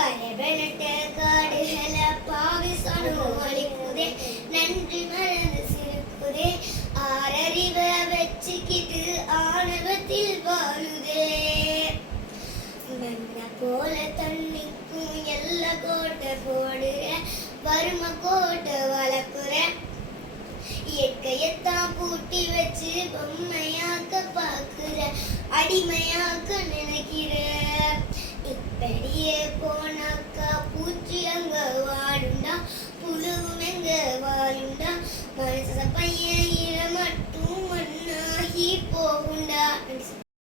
பரபரட்ட காடுகள பாவிசனோ அழிக்குதே நன்றி மறந்து சிரிக்குதே ஆறறிவ வச்சுக்கிட்டு ஆணவத்தில் வாழுதே மண்ண போல தண்ணிக்கும் எல்ல கோட்டை போடுற வரும கோட்டை வளர்க்குற இயற்கையத்தான் பூட்டி வச்சு பொம்மையாக்க பாக்குற அடிமையாக்க நினைக்கிற இப்படியே போனாக்கா பூச்சி அங்க வாழுண்டா புழுவும் எங்க வாழுண்டா மனச